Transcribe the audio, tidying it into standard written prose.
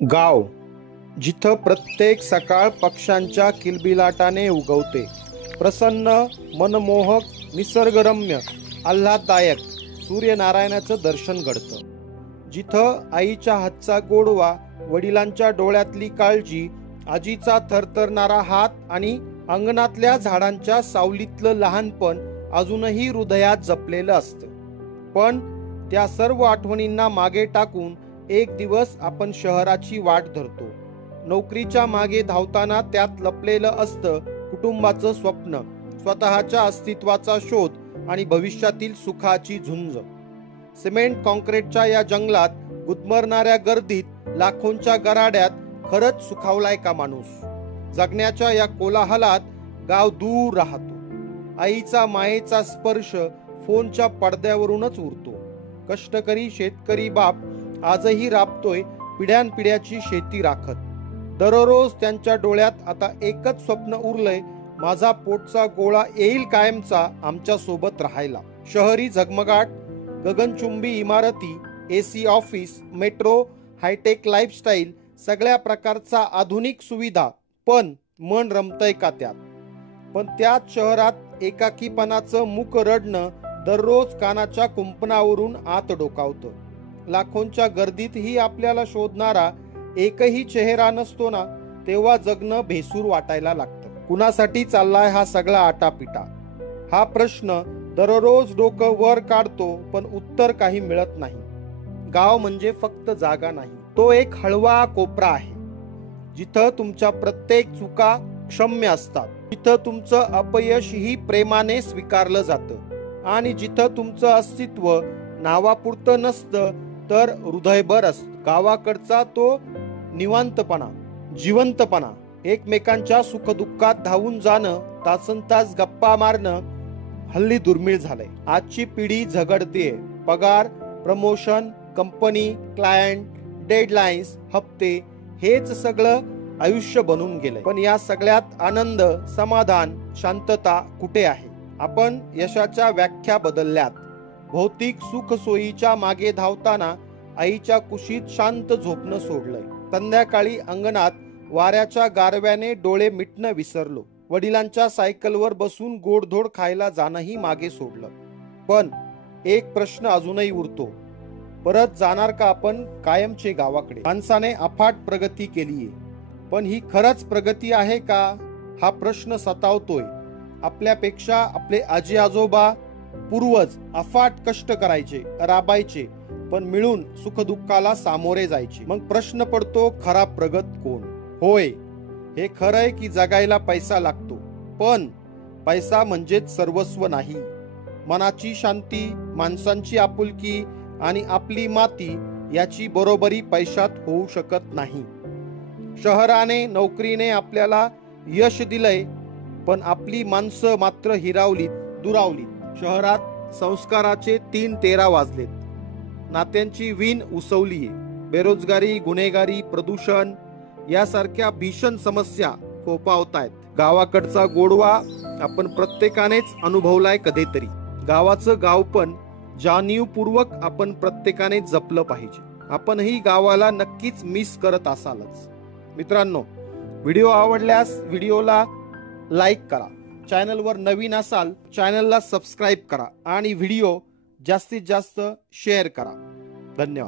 गाव जिथं प्रत्येक सकाळ पक्ष्यांच्या किलबिलाटाने उगवते, प्रसन्न, मनमोहक, निसर्गरम्य, आल्हाददायक सूर्यनारायणाचं दर्शन घडतं. जिथं आईच्या हातचा गोडवा, वडिलांच्या डोळ्यातली काळजी, आजीचा थरथरणारा हात आणि अंगणातल्या झाडांच्या सावलीतलं लहानपण अजूनही हृदयात जपलेलं असतं. पण त्या सर्व आठवणींना मागे टाकून एक दिवस आपण शहराची वाट धरतो. नोकरीच्या मागे धावताना त्यात लपलेलं असतं कुटुंबाचं स्वप्न, स्वतःच्या अस्तित्वाचा शोध आणि भविष्यातील सुखाची झुंज. सिमेंट कॉन्क्रीटच्या या जंगलात, गुदमरणाऱ्या गर्दीत, लाखोंच्या गराड्यात खरंच सुखावलाय का माणूस? जगण्याच्या या कोलाहलात गाव दूर राहतो. आईचा मायेचा स्पर्श फोनच्या पडद्यावरूनच उरतो. कष्टकरी शेतकरी बाप आजही राबतोय पिढ्यानपिढ्याची शेती राखत. दररोज त्यांच्या डोळ्यात आता एकच स्वप्न उरलंय, माझा पोटचा गोळा येईल कायमचा आमच्या सोबत राहायला. शहरी झगमगाट, गगनचुंबी इमारती, AC office, metro, hi tech lifestyle, सगळ्या प्रकारचा आधुनिक सुविधा, पण मन रमतय का त्यात? पण त्याच शहरात एकाकीपणाचं मूक रडणं दररोज कानाच्या कुंपणावरून आत डोकावतं. लाखोंच्या गर्दीतही आपल्याला शोधणारा एकही चेहरा नसतो ना, तेव्हा जगणं भेसूर वाटायला लागतं. कुणासाठी चाललाय हा सगळा आटापिटा? हा प्रश्न दररोज डोकं वर काढतो, पण उत्तर काही मिळत नाही. गाव म्हणजे फक्त जागा नाही, तो एक हळवा कोपरा आहे, जिथं तुमच्या प्रत्येक चुका क्षम्य असतात, जिथं तुमचं अपयशही प्रेमाने स्वीकारलं जातं आणि जिथं तुमचं अस्तित्व नावापुरतं नसतं तर हृदयभर असतं. गावाकडचा तो निवांतपणा, जिवंतपणा, एकमेकांच्या सुखदुःखात धावून जाणं, तासनतास गप्पा मारणं हल्ली दुर्मिळ झालंय. आजची पिढी झगडतेय. पगार, प्रमोशन, कंपनी, क्लायंट, डेडलाईन्स, हप्ते, हेच सगळं आयुष्य बनून गेलंय. पण या सगळ्यात आनंद, समाधान, शांतता कुठे आहे? आपण यशाच्या व्याख्या बदलल्यात. भौतिक सुख सोयीच्या मागे धावताना आईच्या कुशीत शांत झोपणं सोडलंय. संध्याकाळी अंगणात वाऱ्याच्या गारव्याने डोळे मिटणं विसरलो. वडिलांच्या सायकलवर बसून गोडधोड खायला जाणंही मागे सोडलं. पण एक प्रश्न अजूनही उरतो, परत जाणार का आपण कायमचे गावाकडे? माणसाने अफाट प्रगती केलीये, पण ही खरंच प्रगती आहे का, हा प्रश्न सतावतोय. आपल्यापेक्षा आपले आजी आजोबा, पूर्वज अफाट कष्ट करायचे, राबायचे, पण मिळून सुखदुःखाला सामोरे जायचे. मग प्रश्न पडतो, खरा प्रगत कोण? होय, हे खरंय की जगायला पैसा लागतो, पण पैसा म्हणजेच सर्वस्व नाही. मनाची शांती, माणसांची आपुलकी आणि आपली माती याची बरोबरी पैशात होऊ शकत नाही. शहराने, नोकरीने आपल्याला यश दिलंय, पण आपली माणसं मात्र हिरावलीत, दुरावलीत. शहरात संस्काराचे 3:13 वाजलेत. नात्यांची वीण उसवलीये. बेरोजगारी, गुन्हेगारी, प्रदूषण यासारख्या भीषण समस्या फोपावतायत. गावाकडचा गोडवा आपण प्रत्येकानेच अनुभवलाय कधीतरी. गावाचं गावपण जाणीवपूर्वक आपण प्रत्येकाने जपलं पाहिजे. आपणही गावाला नक्कीच मिस करत असालच. मित्रांनो, व्हिडिओ आवडल्यास व्हिडिओला लाईक करा. चॅनलवर नवीन असाल चॅनलला सबस्क्राईब करा आणि व्हिडिओ जास्तीत जास्त शेअर करा. धन्यवाद.